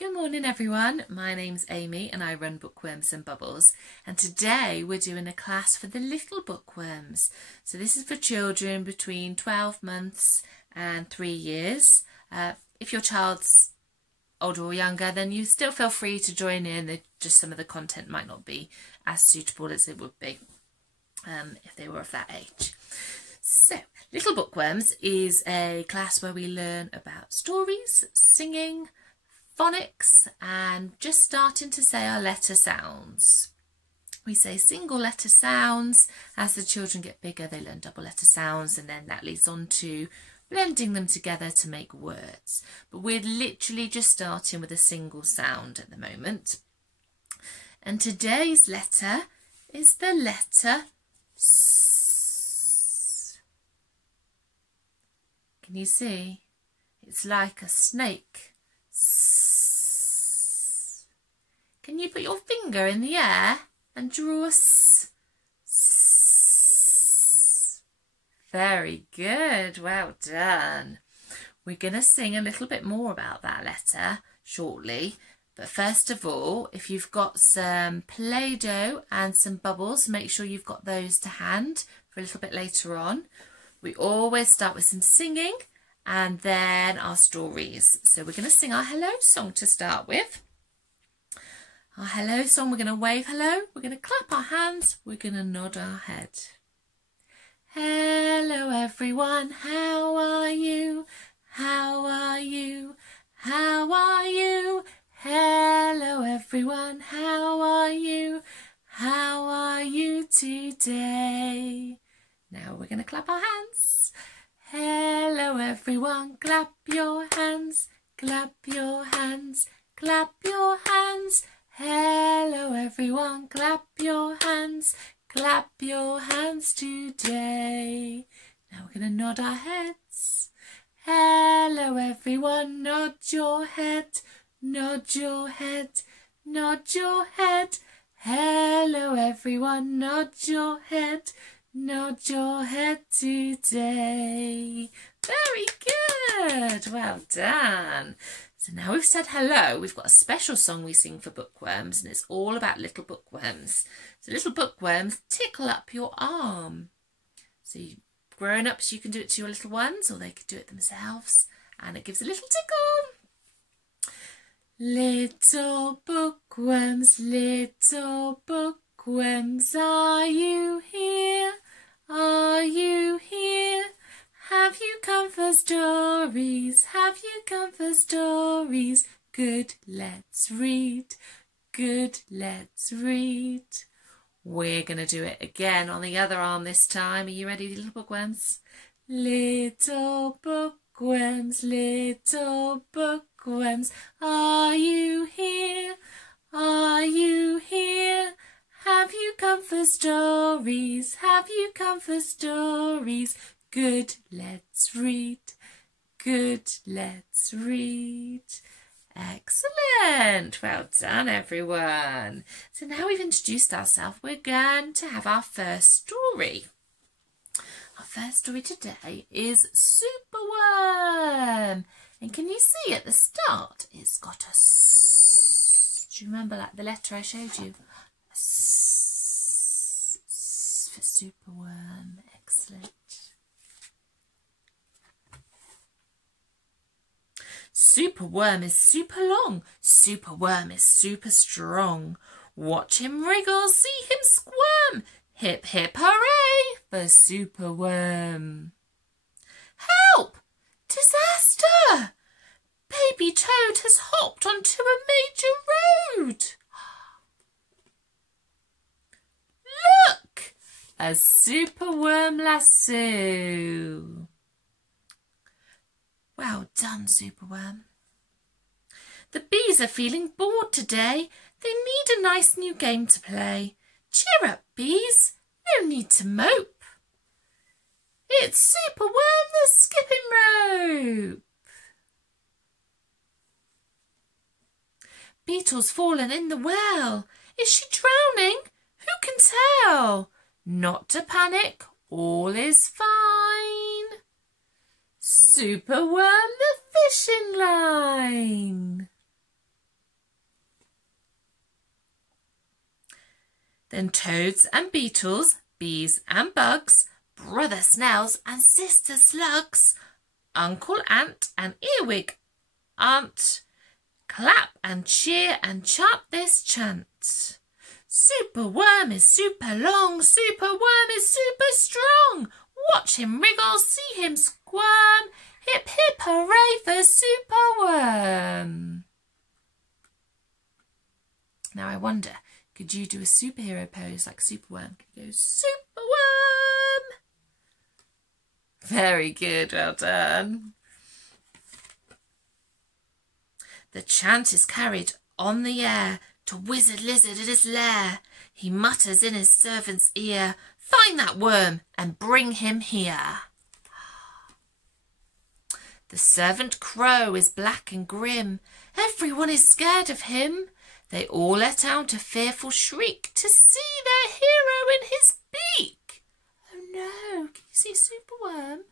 Good morning everyone, my name's Amy and I run Bookworms and Bubbles, and today we're doing a class for the little bookworms. So this is for children between 12 months and 3 years. If your child's older or younger, then you still feel free to join in. Just some of the content might not be as suitable as it would be if they were of that age. So Little Bookworms is a class where we learn about stories, singing, phonics and just starting to say our letter sounds. We say single letter sounds. As the children get bigger, they learn double letter sounds, and then that leads on to blending them together to make words. But we're literally just starting with a single sound at the moment. And today's letter is the letter S. Can you see? It's like a snake. Can you put your finger in the air and draw a S? S. Very good, well done. We're going to sing a little bit more about that letter shortly, but first of all, if you've got some Play-Doh and some bubbles, make sure you've got those to hand for a little bit later on. We always start with some singing and then our stories. So we're going to sing our hello song to start with. Our hello song, we're going to wave hello, we're going to clap our hands, we're going to nod our head. Hello everyone, how are you? How are you? How are you? Hello everyone, how are you? How are you today? Now we're going to clap our hands. Hello everyone, clap your hands, clap your hands, clap your hands. Hello everyone, clap your hands today. Now we're going to nod our heads. Hello everyone, nod your head, nod your head, nod your head. Hello everyone, nod your head today. Very good, well done. So now we've said hello, we've got a special song we sing for bookworms, and it's all about little bookworms. So little bookworms tickle up your arm. So grown-ups, you can do it to your little ones, or they could do it themselves, and it gives a little tickle. Little bookworms, are you here? Are you here? Have you come for stories? Have you come for stories? Good, let's read. Good, let's read. We're going to do it again on the other arm this time. Are you ready, little bookworms? Little bookworms, are you here? Are you here? Have you come for stories? Have you come for stories? Good, let's read. Good, let's read. Excellent. Well done, everyone. So now we've introduced ourselves, we're going to have our first story. Our first story today is Superworm. And can you see at the start, it's got a S. Do you remember like the letter I showed you? A S for Superworm. Excellent. Superworm is super long, Superworm is super strong. Watch him wriggle, see him squirm. Hip hip hooray for Superworm. Help! Disaster! Baby Toad has hopped onto a major road. Look! A Superworm lasso. Well done, Superworm. The bees are feeling bored today. They need a nice new game to play. Cheer up, bees. No need to mope. It's Superworm the skipping rope. Beetle's fallen in the well. Is she drowning? Who can tell? Not to panic. All is fine. Superworm the fishing line. Then toads and beetles, bees and bugs, brother snails and sister slugs, uncle ant and earwig aunt, clap and cheer and chant this chant. Superworm is super long, superworm is super strong. Watch him wriggle, see him squirm. Hip hip hooray for Superworm. Now I wonder, could you do a superhero pose like Superworm? Could you go Superworm? Very good, well done. The chant is carried on the air to Wizard Lizard at his lair. He mutters in his servant's ear, find that worm and bring him here. The servant crow is black and grim. Everyone is scared of him. They all let out a fearful shriek to see their hero in his beak. Oh no, can you see Superworm?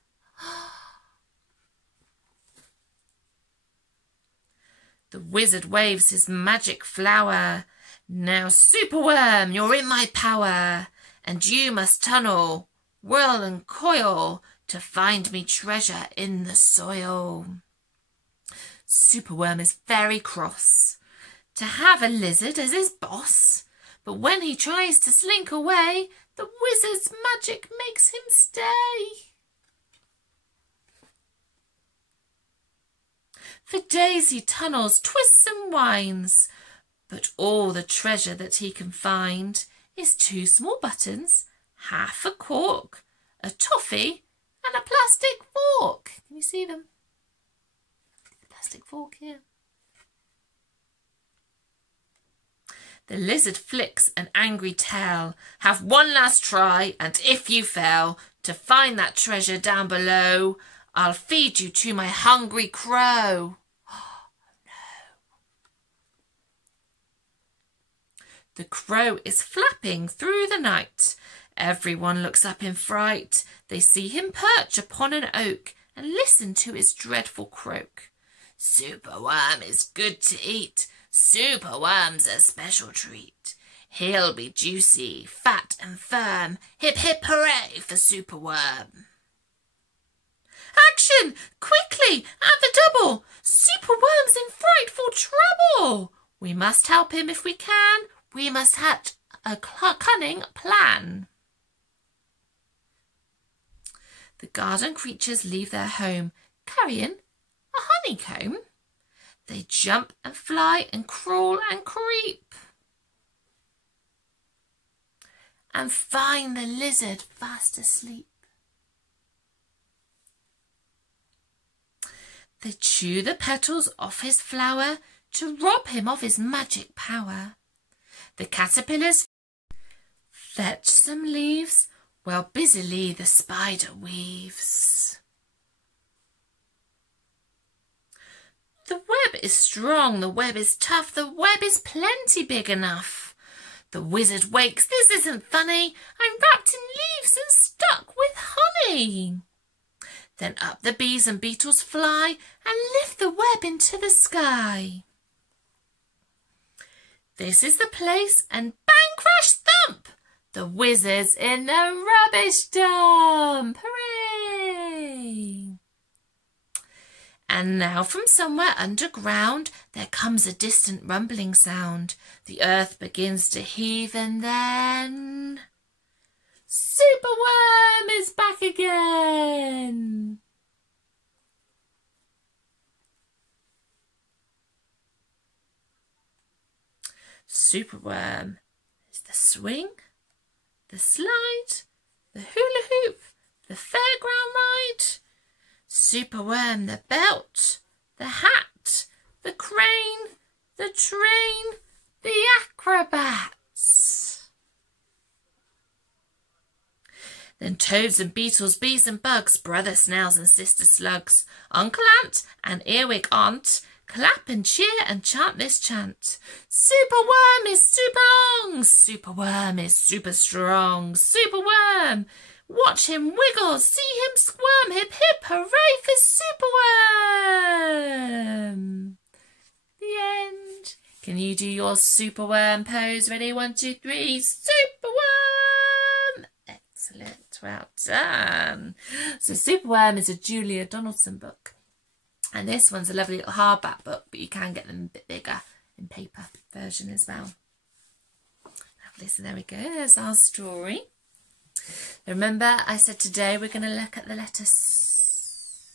The wizard waves his magic flower. Now, Superworm, you're in my power, and you must tunnel, whirl and coil to find me treasure in the soil. Superworm is very cross to have a lizard as his boss, but when he tries to slink away, the wizard's magic makes him stay. For days he tunnels, twists and winds, but all the treasure that he can find is 2 small buttons, half a cork, a toffee and a plastic fork. Can you see them? The plastic fork here. The lizard flicks an angry tail. Have one last try, and if you fail to find that treasure down below, I'll feed you to my hungry crow. Oh, no. The crow is flapping through the night. Everyone looks up in fright. They see him perch upon an oak and listen to his dreadful croak. Superworm is good to eat. Superworm's a special treat. He'll be juicy, fat and firm. Hip hip hooray for Superworm. Action! Quickly! At the double! Superworm's in frightful trouble! We must help him if we can. We must hatch a cunning plan. The garden creatures leave their home, carrying a honeycomb. They jump and fly and crawl and creep, and find the lizard fast asleep. They chew the petals off his flower to rob him of his magic power. The caterpillars fetch some leaves while busily the spider weaves. The web is strong, the web is tough, the web is plenty big enough. The wizard wakes, this isn't funny, I'm wrapped in leaves and stuck with honey. Then up the bees and beetles fly and lift the web into the sky. This is the place, and bang, crash, thump! The wizard's in the rubbish dump! Hooray! And now from somewhere underground there comes a distant rumbling sound. The earth begins to heave, and then Superworm is back again! Superworm is the swing, the slide, the hula hoop, the fairground ride. Superworm the belt, the hat, the crane, the train, the acrobats. Then toads and beetles, bees and bugs, brother snails and sister slugs, uncle ant and earwig aunt, clap and cheer and chant this chant. Superworm is super long, Superworm is super strong, Superworm, watch him wiggle, see him squirm, hip hip hooray for Superworm. The end. Can you do your superworm pose? Ready? 1, 2, 3. Superworm! Excellent. Well done. So Superworm is a Julia Donaldson book. And this one's a lovely little hardback book, but you can get them a bit bigger in paper version as well. Lovely. So there we go. There's our story. Remember, I said today we're going to look at the letter S.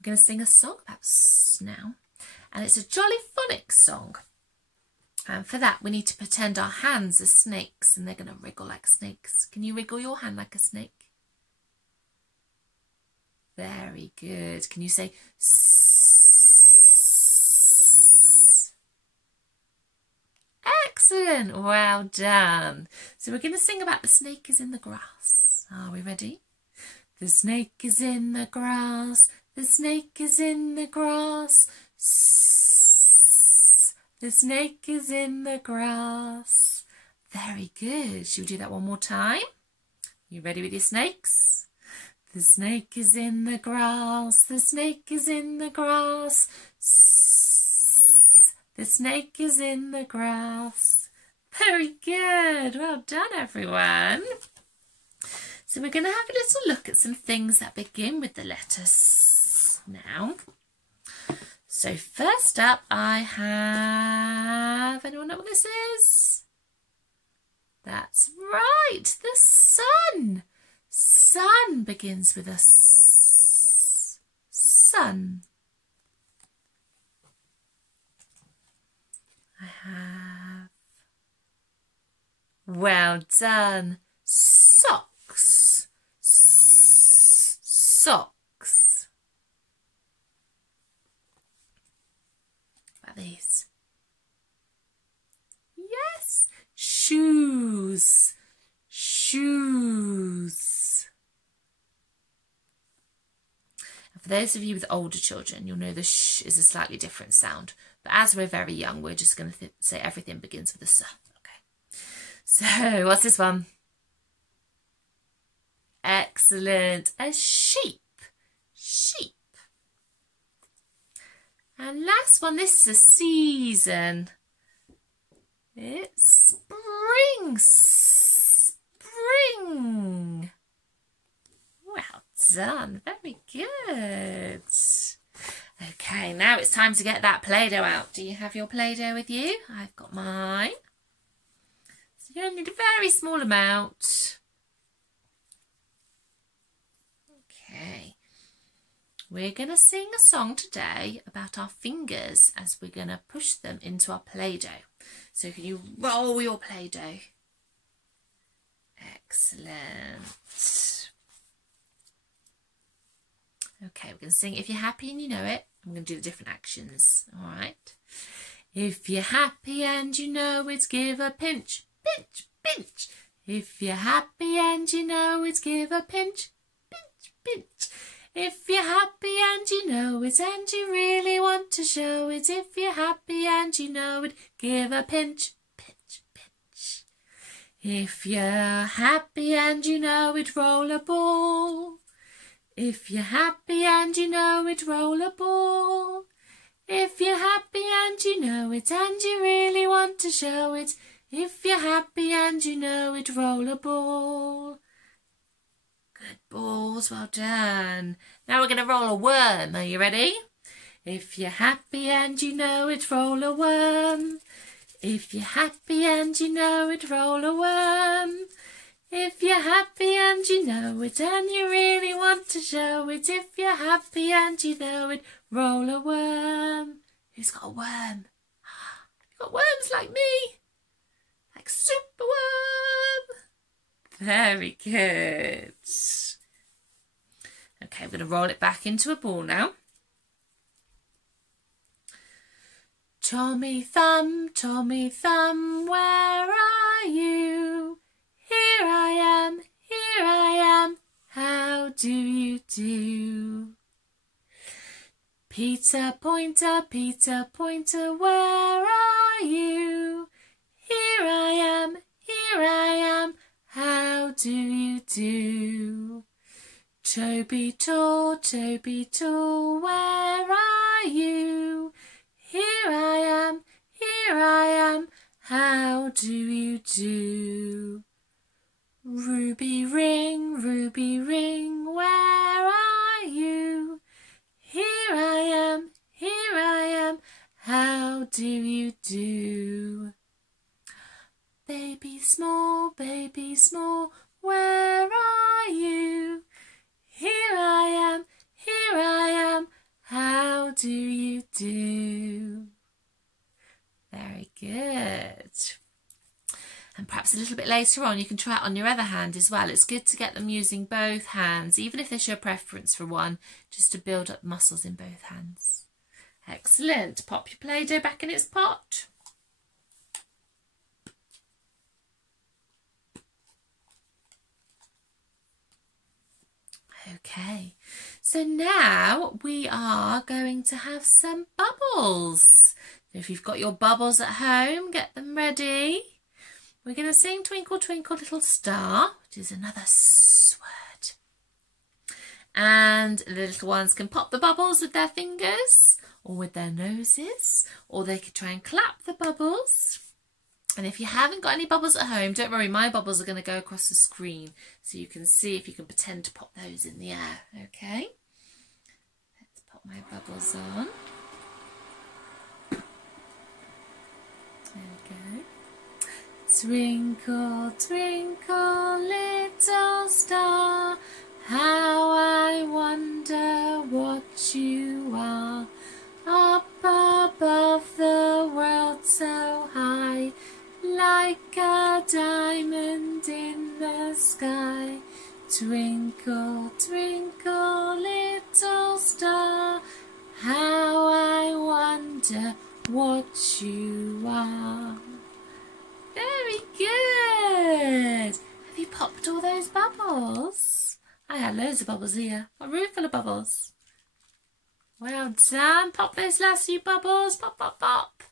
We're going to sing a song about S now. And it's a jolly phonics song. And for that, we need to pretend our hands are snakes and they're going to wriggle like snakes. Can you wriggle your hand like a snake? Very good. Can you say S? Excellent. Well done. So we're going to sing about the snake is in the grass. Are we ready? The snake is in the grass. The snake is in the grass. S. The snake is in the grass. Very good. Should we do that one more time? You ready with your snakes? The snake is in the grass, the snake is in the grass, the snake is in the grass. Very good, well done everyone. So we're going to have a little look at some things that begin with the letter S now. So first up I have, anyone know what this is? That's right, the sun. Sun begins with a S. Sun. I have. Well done. Socks. Socks. What about these? Yes. Shoes. Shoes. For those of you with older children, you'll know the sh is a slightly different sound. But as we're very young, we're just going to say everything begins with a s. Okay. So, what's this one? Excellent. A sheep. Sheep. And last one, this is a season. It's spring. Spring. Well done, very good. Okay, now it's time to get that Play-Doh out. Do you have your Play-Doh with you? I've got mine. So you only need a very small amount. Okay. We're going to sing a song today about our fingers as we're going to push them into our Play-Doh. So can you roll your Play-Doh? Excellent. Okay, we're going to sing If You're Happy and You Know It. I'm going to do the different actions, all right? If you're happy and you know it, give a pinch, pinch, pinch. If you're happy and you know it, give a pinch, pinch, pinch. If you're happy and you know it and you really want to show it, if you're happy and you know it, give a pinch, pinch, pinch. If you're happy and you know it, roll a ball. If you're happy and you know it, roll a ball. If you're happy and you know it and you really want to show it, if you're happy and you know it, roll a ball. Good balls, well done. Now we're going to roll a worm. Are you ready? If you're happy and you know it, roll a worm. If you're happy and you know it, roll a worm. If you're happy and you know it and you really want to show it, if you're happy and you know it, roll a worm. Who's got a worm? You've got worms like me. Like Superworm. Very good. Okay, we're going to roll it back into a ball now. Tommy Thumb, where are you? Here I am, how do you do? Peter Pointer, where are you? Here I am, how do you do? Toby Tor, where are you? Here I I am, how do you do? Baby small, where are you? Here I am, how do you do? Very good. And perhaps a little bit later on you can try it on your other hand as well. It's good to get them using both hands, even if there's your preference for one, just to build up muscles in both hands. Excellent. Pop your Play-Doh back in its pot. Okay, so now we are going to have some bubbles. So if you've got your bubbles at home, get them ready. We're going to sing Twinkle Twinkle Little Star, which is another S word. And the little ones can pop the bubbles with their fingers or with their noses, or they could try and clap the bubbles. And if you haven't got any bubbles at home, don't worry, my bubbles are going to go across the screen so you can see if you can pretend to pop those in the air, okay? Let's pop my bubbles on. There we go. Twinkle, twinkle, little star, how I wonder what you are. Up above the world so high, like a diamond in the sky. Twinkle, twinkle, little star, how I wonder what you are. Very good. Have you popped all those bubbles? I had loads of bubbles here. A room full of bubbles. Well done. Pop those last few bubbles. Pop, pop, pop.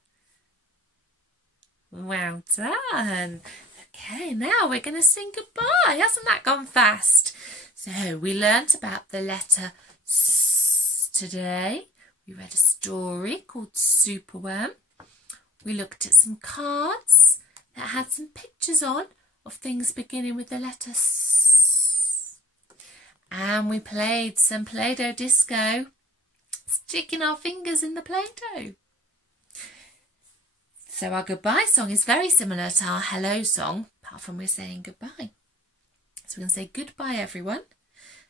Well done. Okay, now we're going to sing goodbye. Hasn't that gone fast? So we learnt about the letter S today. We read a story called Superworm. We looked at some cards that had some pictures on of things beginning with the letter S. And we played some Play-Doh disco, sticking our fingers in the Play-Doh. So our goodbye song is very similar to our hello song, apart from we're saying goodbye. So we're going to say goodbye everyone.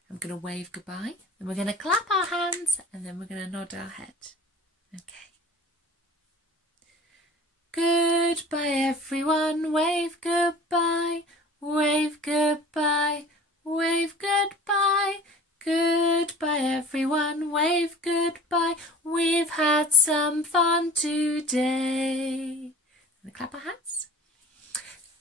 I'm going to wave goodbye. Then we're going to clap our hands and then we're going to nod our head. Okay. Goodbye everyone, wave goodbye, wave goodbye, wave goodbye. Goodbye everyone, wave goodbye, we've had some fun today. And clap our hands.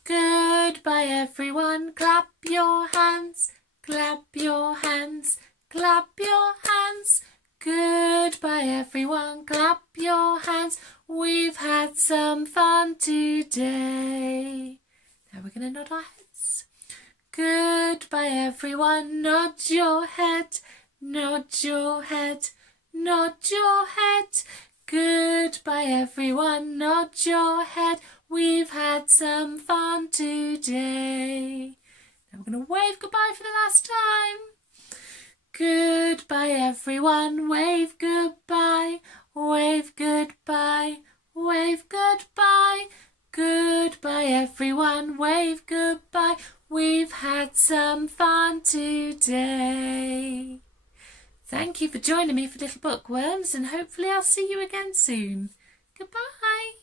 Goodbye everyone, clap your hands, clap your hands, clap your hands. Goodbye everyone, clap your hands, we've had some fun today. Now we're going to nod our heads. Goodbye everyone, nod your head, nod your head, nod your head. Goodbye everyone, nod your head, we've had some fun today. Now we're going to wave goodbye for the last time. Goodbye everyone, wave goodbye, wave goodbye, wave goodbye. Goodbye everyone, wave goodbye, we've had some fun today. Thank you for joining me for Little Bookworms, and hopefully I'll see you again soon. Goodbye.